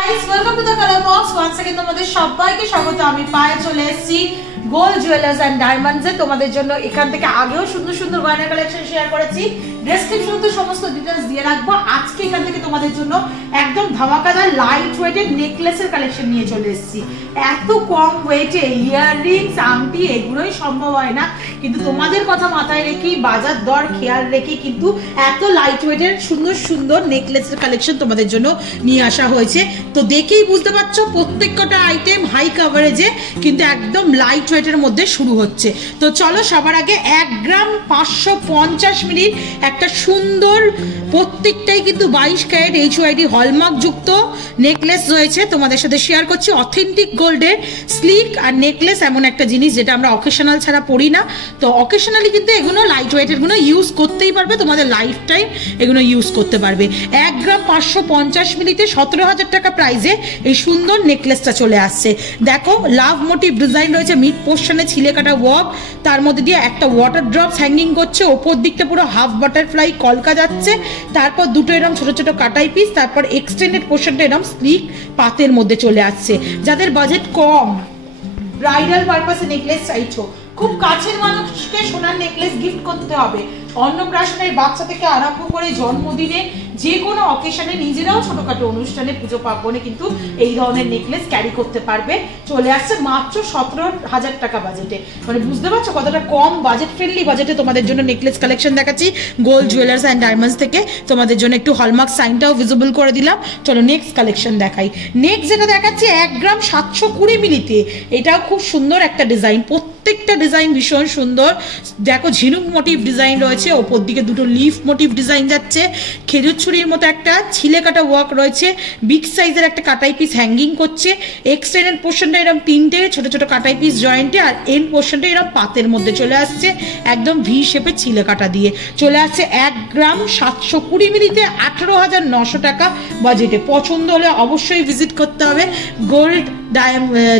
guys, welcome to the Color Box. Once again তোমাদের সবাইকে স্বাগত। আমি পায়ে চলে এসেছি গোল্ড জুয়েলার্স এন্ড ডায়মন্ডস এ। তোমাদের জন্য এখান থেকে আগেও সুন্দর সুন্দর গয়না কালেকশন শেয়ার করেছি, ডেসক্রিপশনে তো সমস্ত ডিটেইলস দিয়ে রাখবো। আজকে এখান থেকে তোমাদের জন্য একদম ধামাকাদার লাইট ওয়েটেড নেকলেসের কালেকশন নিয়ে চলে এসেছি। এত কম ওয়েটে ইয়াররিংস, আংটি এগুলোই সম্ভব হয় না, কিন্তু তোমাদের কথা মাথায় রেখে বাজার দর খেয়াল রেখে কিন্তু এত লাইট ওয়েটের সুন্দর সুন্দর নেকলেসের কালেকশন তোমাদের জন্য নিয়ে আসা হয়েছে। তো দেখেই বুঝতে পারছো প্রত্যেকটা আইটেম হাই কাভারেজে কিন্তু একদম লাইট ওয়েটের মধ্যে শুরু হচ্ছে। তো চলো সবার আগে 1 গ্রাম 550 মিলির একটা সুন্দর, প্রত্যেকটাই কিন্তু 22 ক্যারেট HYD হলমার্ক যুক্ত নেকলেস রয়েছে তোমাদের সাথে শেয়ার করছি। অথেন্টিক গোল্ডের স্লিক আর নেকলেস এমন একটা জিনিস যেটা আমরা অকেশনাল ছাড়া পরি না। তো অকেশনালি কিন্তু এগুলো লাইট ওয়েটের গুলো ইউজ করতেই পারবে, তোমাদের লাইফ টাইম এগুলো ইউজ করতে পারবে। 1 গ্রাম 550 মিলিতে 17,000 টাকা প্রাইসে এই সুন্দর নেকলেসটা চলে আসছে। দেখো লাভ মোটিভ ডিজাইন রয়েছে, মিড পোর্শনে ছিলে কাটা ওয়ার্ক, তার মধ্যে দিয়ে একটা ওয়াটার ড্রপস হ্যাঙ্গিং করছে, ওপর দিকটা পুরো হাফ বাটারফ্লাই কলকা যাচ্ছে, তারপর দুটো এরকম ছোট ছোট কাটাই পিস, তারপর এক্সটেন্ডেড পোর্শনটা এরকম স্লিক পাতের মধ্যে চলে আসছে। যাদের বাজেট কম, ব্রাইডাল পারপাসে নেকলেস চাইছো, খুব কাছের মানুষকে সোনার নেকলেস গিফট করতে হবে, অন্নপ্রাশনের বাচ্চা থেকে আরম্ভ করে জন্মদিনে যে কোনো অকেশনে, নিজেরাও ছোটখাটো অনুষ্ঠানে, পুজো পার্বণে কিন্তু এই ধরনের নেকলেস ক্যারি করতে পারবে। চলে আসছে মাত্র 17,000 টাকা বাজেটে। মানে বুঝতে পারছো কতটা কম বাজেট ফ্রেন্ডলি বাজেটে তোমাদের জন্য নেকলেস কালেকশন দেখাচ্ছি গোল্ড জুয়েলার্স অ্যান্ড ডায়মন্ডস থেকে। তোমাদের জন্য একটু হলমার্ক সাইনটাও ভিজিবল করে দিলাম। চলো নেক্সট কালেকশন দেখাই। নেক্সট যেটা দেখাচ্ছি 1 গ্রাম 720 মিলিতে, এটাও খুব সুন্দর একটা ডিজাইন, প্রত্যেকটা ডিজাইন ভীষণ সুন্দর। দেখো ঝিনুক মোটিভ ডিজাইন রয়েছে, ওপর দিকে দুটো লিফ মোটিভ ডিজাইন যাচ্ছে, খেজুর ছুরির মতো একটা ছিলে কাটা ওয়ার্ক রয়েছে, বিগ সাইজের একটা কাটাই পিস হ্যাঙ্গিং করছে, এক্সটেন্ডেড পোর্শনটা এরকম 3টে ছোট ছোট কাটাই পিস জয়েন্টে, আর এন্ড পোর্শনটা এরকম পাতের মধ্যে চলে আসছে একদম ভি শেপে ছিলে কাটা দিয়ে। চলে আসছে 1 গ্রাম 720 মিলিতে 18,900 টাকা বাজেটে। পছন্দ হলে অবশ্যই ভিজিট করতে হবে গোল্ড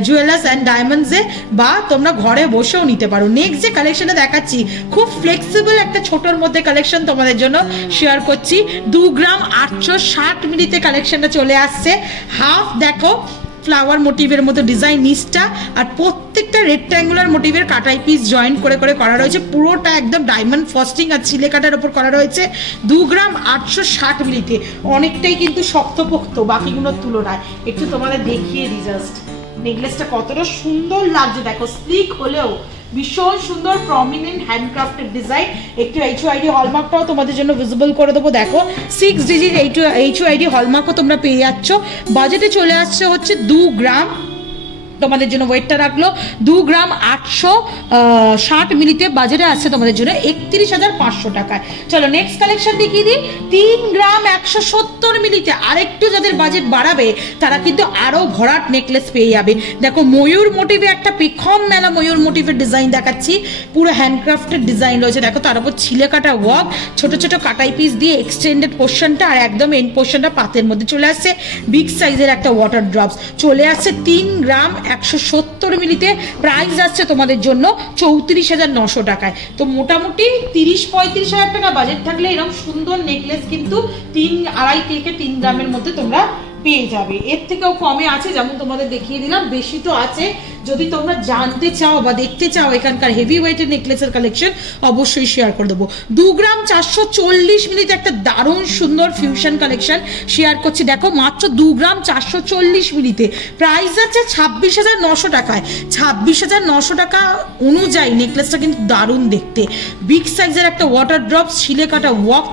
জুয়েলার্স অ্যান্ড ডায়মন্ডসে, বা তোমরা ঘরে বসেও নিতে পারো। নেক্সট যে কালেকশনটা দেখাচ্ছি খুব ফ্লেক্সিবল একটা ছোটোর মধ্যে কালেকশন তোমাদের জন্য শেয়ার করছি। 2 গ্রাম 860 মিলিতে কালেকশনটা চলে আসছে। হাফ দেখো ফ্লাওয়ার মোটিভের মতো ডিজাইন নিচটা, আর প্রত্যেকটা রেক্ট্যাঙ্গুলার মোটিভের কাটাই পিস জয়েন্ট করে করে করা রয়েছে, পুরোটা একদম ডায়মন্ড ফস্টিং আর ছিলে কাটার ওপর করা রয়েছে। 2 গ্রাম 860 মিলিতে অনেকটাই কিন্তু শক্তপোক্ত বাকিগুলোর তুলনায়। একটু তোমাদের দেখিয়ে দিই জাস্ট নেকলেসটা কতটা সুন্দর লাগছে। দেখো স্লিক হলেও ভীষণ সুন্দর প্রমিনেন্ট হ্যান্ডক্রাফটেড ডিজাইন। একটু HYD হলমার্কটাও তোমাদের জন্য ভিজিবল করে দেবো। দেখো 6 ডিজিট HYD হলমার্কও তোমরা পেয়ে যাচ্ছ। বাজেটে চলে আসছে হচ্ছে 2 গ্রাম, তোমাদের জন্য ওয়েটটা রাখলো 2 গ্রাম 860 মিলিতে বাজেটে আসছে তোমাদের জন্য 31,500 টাকায়। চলো নেক্সট কালেকশন দেখিয়ে দিই। 3 গ্রাম 170 মিলিতে আরেকটু যাদের বাজেট বাড়াবে তারা কিন্তু আরো ভরাট নেকলেস পেয়ে যাবে। দেখো ময়ূর মোটিভে একটা পেখম মেলা ময়ূর মোটিভের ডিজাইন দেখাচ্ছি, পুরো হ্যান্ডক্রাফটেড ডিজাইন রয়েছে। দেখো তার উপর ছিলে কাটা ওয়ার্ক, ছোট ছোট কাটাই পিস দিয়ে এক্সটেন্ডেড পোর্শনটা, আর একদম এন্ড পোর্শনটা পাতের মধ্যে চলে আসছে, বিগ সাইজের একটা ওয়াটার ড্রপস চলে আসছে। 3 গ্রাম 170 মিলিতে প্রাইস আসছে তোমাদের জন্য 34,900 টাকায়। তো মোটামুটি 30-35 হাজার টাকা বাজেট থাকলে এরকম সুন্দর নেকলেস কিন্তু 2.5 থেকে 3 গ্রামের মধ্যে তোমরা পেয়ে যাবে। এর থেকেও কমে আছে, যেমন তোমাদের দেখিয়ে দিলাম, বেশি তো আছে। যদি তোমরা জানতে চাও বা দেখতে চাও এখানকার হেভি ওয়েটের নেকলেসের কালেকশন অবশ্যই শেয়ার করে দেবো। 2 গ্রাম 440 মিলিতে একটা দারুণ সুন্দর ফিউশন কালেকশন শেয়ার করছি। দেখো মাত্র 2 গ্রাম 440 মিলিতে প্রাইস আছে 26,900 টাকায়। 26,900 টাকা অনুযায়ী নেকলেসটা কিন্তু দারুণ দেখতে। বিগ সাইজের একটা ওয়াটার ড্রপস ছিলে কাটা ওয়ার্ক,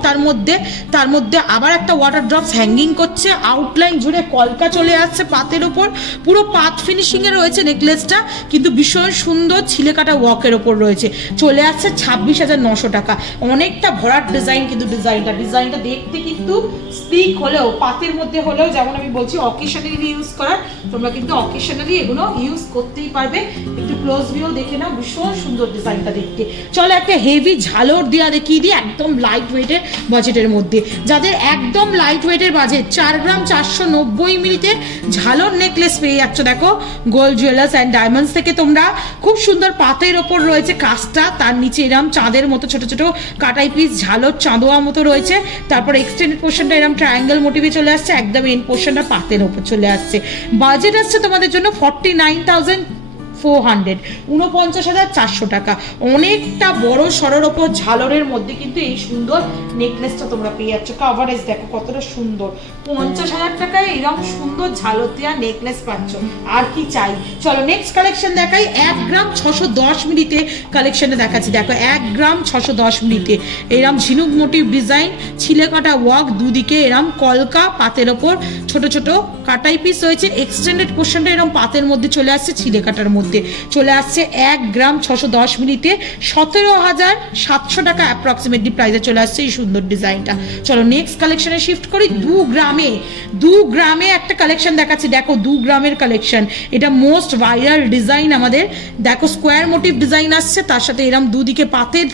তার মধ্যে আবার একটা ওয়াটার ড্রপস হ্যাঙ্গিং করছে, আউটলাইন জুড়ে কলকা চলে আসছে পাতের ওপর, পুরো পাত ফিনিশিং এ রয়েছে নেকলেসটা, কিন্তু ভীষণ সুন্দর ছিলে কাটা ওয়ার্কের ওপর রয়েছে। চলে আসছে 26,900 টাকা। অনেকটা ভরাট ডিজাইন, কিন্তু ডিজাইনটা দেখতে কিন্তু স্লিক হলেও পাতের মধ্যে হলেও, যেমন আমি বলছি অকেশনালি ইউজ করার, তোমরা কিন্তু অকেশনালি এগুলো ইউজ করতেই পারবে। একটু ক্লোজ ভিউ দেখে নাও, ভীষণ সুন্দর ডিজাইনটা দেখতে। চলো একটা হেভি ঝালর দেওয়া দেখিয়ে দিই, একদম লাইট ওয়েটের বাজেটের মধ্যে। যাদের একদম লাইট ওয়েটের বাজেট, 4 গ্রাম 490 মিলিতে ঝালর নেকলেস পেয়ে যাচ্ছ। দেখো গোল্ড জুয়েলার্স অ্যান্ড ডায়মন্ডস থেকে তোমরা খুব সুন্দর পাতের ওপর রয়েছে কাজটা, তার নিচে এরম চাঁদের মতো ছোট ছোট কাটাই পিস ঝালর চাঁদোয়া মতো রয়েছে। তারপর এক্সটেন্ডেড পোর্শনটা এরম ট্রায়াঙ্গেল মোটিভে চলে আসছে, একদম এন্ড পোর্শনটা পাতের ওপর চলে আসছে। বাজেট আসছে তোমাদের জন্য 49,400, 49,400 টাকা। অনেকটা বড় সরোর ওপর ঝালরের মধ্যে কিন্তু এই সুন্দর নেকলেসটা তোমরা পেয়ে যাচ্ছ। কভারেজ দেখো কতটা সুন্দর, 50,000 টাকায় এরকম সুন্দর ঝালর দেওয়া নেকলেস পাচ্ছ, আর কি চাই। চলো নেক্সট কালেকশন দেখাই। 1 গ্রাম 610 মিলিতে কালেকশনটা দেখাচ্ছি। দেখো 1 গ্রাম 610 মিলিতে এরম ঝিনুক মোটিভ ডিজাইন, ছিলে কাটা ওয়ার্ক, দুদিকে এরম কলকা পাতের ওপর ছোট ছোট কাটাই পিস রয়েছে। এক্সটেন্ডেড পোর্শনটা এরম পাতের মধ্যে চলে আসছে, ছিলে কাটার মধ্যে চলে আসছে। 1 গ্রাম 610 মিলিতে 17,700 টাকা অ্যাপ্রক্সিমেটলি প্রাইসে চলে আসছে এই সুন্দর ডিজাইনটা। চলো নেক্সট কালেকশনে শিফট করি। 2 গ্রামে একটা কালেকশন দেখাচ্ছি। দেখো 2 গ্রামের কালেকশন, এটা মোস্ট ভাইরাল ডিজাইন আমাদের। দেখো স্কোয়ার মোটিভ ডিজাইন আসছে, তার সাথে এরম দুদিকে পাতের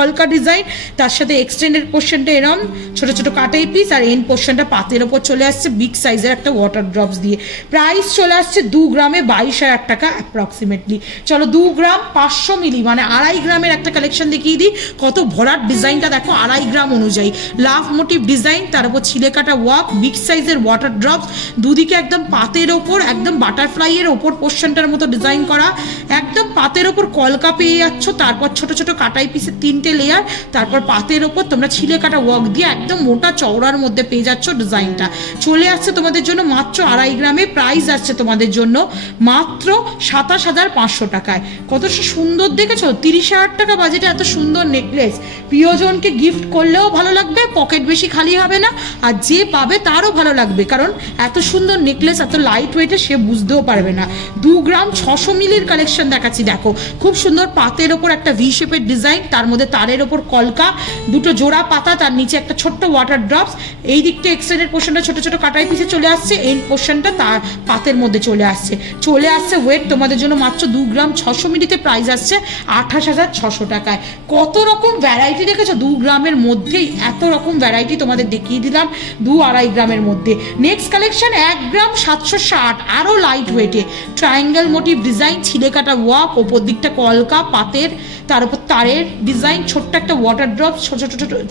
কলকা ডিজাইন, তার সাথে এক্সটেন্ডেড পোর্শনটা এরম ছোট ছোট কাটাই পিস, আর এন্ড পোর্শনটা পাতের ওপর চলে আসছে বিগ সাইজের একটা ওয়াটার ড্রপস দিয়ে। প্রাইস চলে আসছে 2 গ্রামে 22,000 টাকা অ্যাপ্রক্সিমেটলি। চলো 2 গ্রাম 500 মিলি মানে 2.5 গ্রামের একটা কালেকশন দেখিয়ে দিই। কত ভরাট ডিজাইনটা দেখো, 2.5 গ্রাম অনুযায়ী লাভ মোটিভ ডিজাইন, তার উপর ছিলে কাটা ওয়ার্ক, বিগ সাইজের ওয়াটার ড্রপস, দুদিকে একদম পাতের ওপর একদম বাটারফ্লাইয়ের ওপর পোর্শনটার মতো ডিজাইন করা, একদম পাতের ওপর কলকা পেয়ে যাচ্ছ। তারপর ছোট ছোট কাটাই পিসের 3টে লেয়ার, তারপর পাতের ওপর তোমরা ছিলে কাটা ওয়ার্ক দিয়ে একদম মোটা চওড়ার মধ্যে পেয়ে যাচ্ছ ডিজাইনটা। চলে আসছে তোমাদের জন্য মাত্র 2.5 গ্রামে। প্রাইস আসছে তোমাদের জন্য মাত্র 27,500 টাকায়। কত সুন্দর দেখেছো, 30,000 টাকা বাজেটে এত সুন্দর নেকলেস। প্রিয়জনকে গিফট করলেও ভালো লাগবে, পকেট বেশি খালি হবে না, আর যে পাবে তারও ভালো লাগবে, কারণ এত সুন্দর নেকলেস এত লাইট ওয়েটে সে বুঝতেও পারবে না। 2 গ্রাম 600 মিলির কালেকশন দেখাচ্ছি। দেখো খুব সুন্দর পাতের ওপর একটা ভি শেপের ডিজাইন, তার মধ্যে তারের ওপর কলকা, দুটো জোড়া পাতা, তার নিচে একটা ছোট্ট ওয়াটার ড্রপস। এই দিকটা এক্সটেন্ডেড পোর্শনটা ছোট ছোট কাটাই পিসে চলে আসছে, এন্ড পোর্শনটা তার পাতের মধ্যে চলে আসছে। ওয়েট তোমাদের জন্য মাত্র 2 গ্রাম 600 মিলিতে প্রাইস আসছে 28,600 টাকায়। কত রকম ভ্যারাইটি দেখেছো 2 গ্রামের মধ্যেই, এত রকম ভ্যারাইটি তোমাদের দেখিয়ে দিলাম 2-2.5 গ্রামের মধ্যে। নেক্সট কালেকশন 1 গ্রাম 760, আরো লাইট ওয়েটে ট্রায়াঙ্গেল মোটিভ ডিজাইন, ছিলে কাটা ওয়ার্ক, ওপর দিকটা কলকা পাতের, তার উপর তারের ডিজাইন, ছোট্ট একটা ওয়াটার ড্রপ,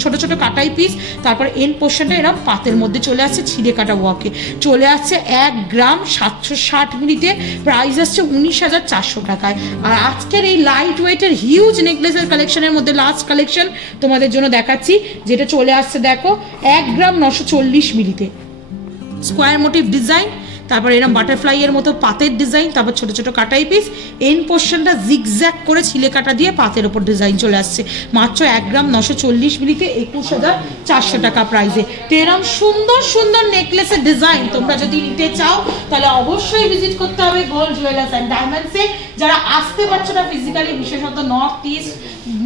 ছোট ছোট কাটাই পিস, তারপর এন্ড পোর্শনটা এরকম পাতের মধ্যে চলে আসছে ছিঁড়ে কাটা ওয়ার্কে। চলে আসছে 1 গ্রাম 760 মিলিতে, প্রাইস আসছে 19,400 টাকায়। আর আজকের এই লাইট ওয়েটের হিউজ নেকলেসের কালেকশনের মধ্যে লাস্ট কালেকশন তোমাদের জন্য দেখাচ্ছি, যেটা চলে আসছে দেখো 1 গ্রাম 940 মিলিতে। স্কোয়ার মোটিভ ডিজাইন, তারপর এরকম বাটারফ্লাই এর মতো পাতের ডিজাইন, তারপর ছোট ছোট কাটাই পিস, এন্ড পোর্শনটা জিগজ্যাগ করে ছিলে কাটা দিয়ে পাতের ওপর ডিজাইন চলে আসছে। মাত্র 1 গ্রাম 940 মিলিতে 21,400 টাকা প্রাইসে। তো এরকম সুন্দর সুন্দর নেকলেসের ডিজাইন তোমরা যদি নিতে চাও তাহলে অবশ্যই ভিজিট করতে হবে গোল্ড জুয়েলার্স অ্যান্ড ডায়মন্ডসে। যারা আসতে পারছো না ফিজিক্যালি, বিশেষত নর্থ ইস্ট,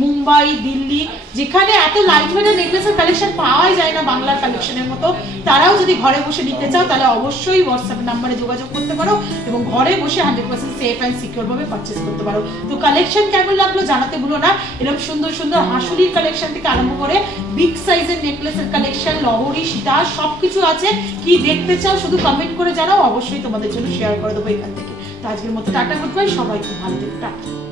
মুম্বাই, দিল্লি, যেখানে এত লাইট ওয়েটের নেকলেসের কালেকশন পাওয়াই যায় না বাংলার কালেকশনের মতো, তারাও যদি ঘরে বসে নিতে চাও তাহলে অবশ্যই হোয়াটসঅ্যাপ নাম্বারে যোগাযোগ করতে পারো এবং ঘরে বসে 100% সেফ অ্যান্ড সিকিউর ভাবে পারচেজ করতে পারো। তো কালেকশন কেমন লাগলো জানাতে ভুলো না। এরকম সুন্দর সুন্দর হাসুলির কালেকশন থেকে আরম্ভ করে বিগ সাইজের নেকলেসের কালেকশন, লহরি, সীতা, সবকিছু আছে। কি দেখতে চাও শুধু কমেন্ট করে জানাও, অবশ্যই তোমাদের জন্য শেয়ার করে দেবো এখান থেকে। তো আজকের মতো টাটা, গুড বাই, সবাই খুব ভালো থেকো, টাটা।